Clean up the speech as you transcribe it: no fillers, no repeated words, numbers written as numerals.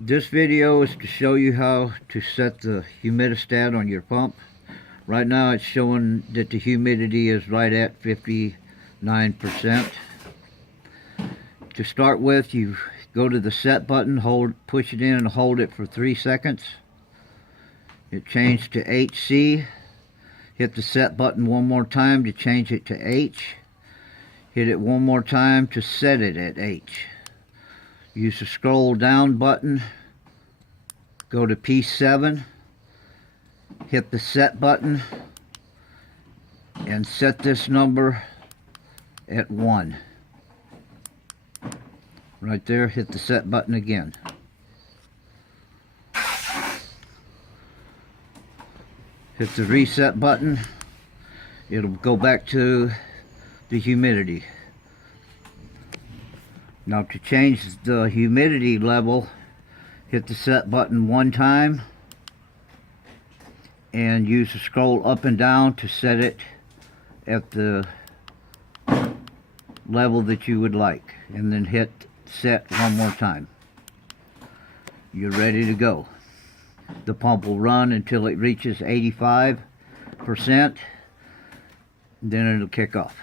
This video is to show you how to set the humidistat on your pump. Right now it's showing that the humidity is right at 59%. To start with, you go to the set button, push it in and hold it for 3 seconds. It changed to HC. Hit the set button one more time to change it to H. Hit it one more time to set it at H. Use the scroll down button, go to P7, hit the set button, and set this number at 1. Right there, hit the set button again. Hit the reset button, it'll go back to the humidity. Now to change the humidity level, hit the set button one time and use the scroll up and down to set it at the level that you would like, and then hit set one more time. You're ready to go. The pump will run until it reaches 85%, then it'll kick off.